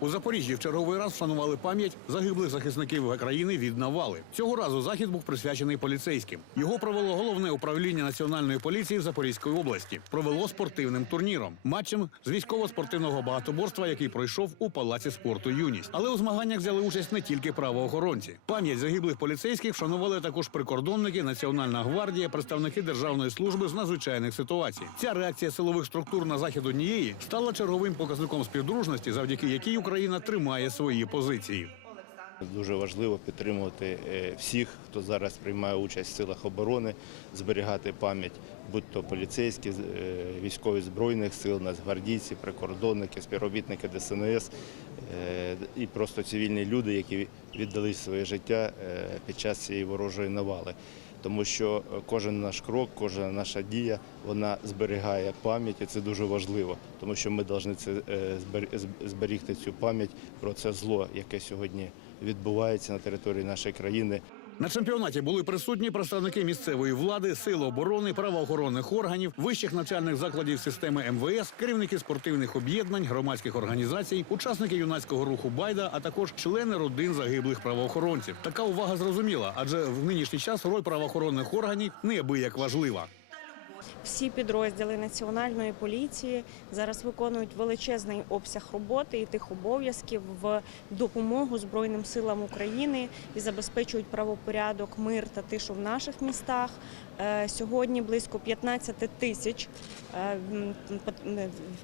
У Запоріжжі в черговий раз вшанували пам'ять загиблих захисників країни від навали. Цього разу захід був присвячений поліцейським. Його провело головне управління національної поліції Запорізької області. Провело спортивним турніром, матчем з військово-спортивного багатоборства, який пройшов у палаці спорту Юність. Але у змаганнях взяли участь не тільки правоохоронці. Пам'ять загиблих поліцейських вшанували також прикордонники, Національна гвардія, представники державної служби з надзвичайних ситуацій. Ця реакція силових структур на захід однієї стала черговим показником співдружності, завдяки якій Україна тримає свої позиції. Дуже важливо підтримувати е, всіх, хто зараз приймає участь в силах оборони, зберігати пам'ять, будь то поліцейські, е, військові збройних сил, нацгвардійці, прикордонники, співробітники ДСНС е, і просто цивільні люди, які віддали своє життя під час цієї ворожої навали. Тому що е, кожен наш крок, кожна наша дія, вона зберігає пам'ять, і це дуже важливо, тому що ми повинні це е, збер- зб- зберігти цю пам'ять про це зло, яке сьогодні відбувається на території нашої країни. На чемпіонаті були присутні представники місцевої влади, сил оборони, правоохоронних органів, вищих навчальних закладів системи МВС, керівники спортивних об'єднань, громадських організацій, учасники юнацького руху Байда, а також члени родин загиблих правоохоронців. Така увага зрозуміла, адже в нинішній час роль правоохоронних органів неабияк важлива. Всі підрозділи національної поліції зараз виконують величезний обсяг роботи і тих обов'язків в допомогу Збройним силам України і забезпечують правопорядок, мир та тишу в наших містах. Е, Сьогодні близько 15 тисяч е,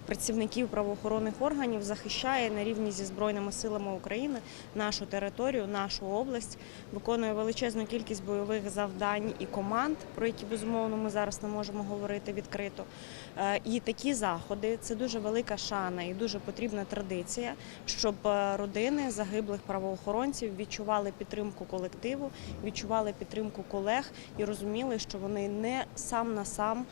працівників правоохоронних органів захищає на рівні зі збройними силами України нашу територію, нашу область, виконує величезну кількість бойових завдань і команд, про які безумовно ми зараз не можемо говорити відкрито. Е, І такі заходи це дуже велика шана і дуже потрібна традиція, щоб е, родини загиблих правоохоронців відчували підтримку колективу, відчували підтримку колег і розуміли, що вони не сам на сам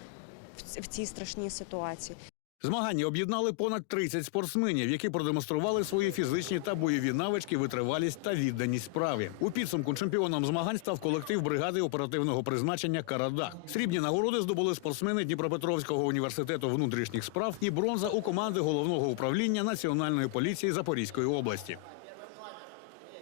в цій страшній ситуації. Змагання об'єднали понад 30 спортсменів, які продемонстрували свої фізичні та бойові навички, витривалість та відданість справі. У підсумку чемпіоном змагань став колектив бригади оперативного призначення Карадах. Срібні нагороди здобули спортсмени Дніпропетровського університету внутрішніх справ і бронза у команди головного управління національної поліції Запорізької області.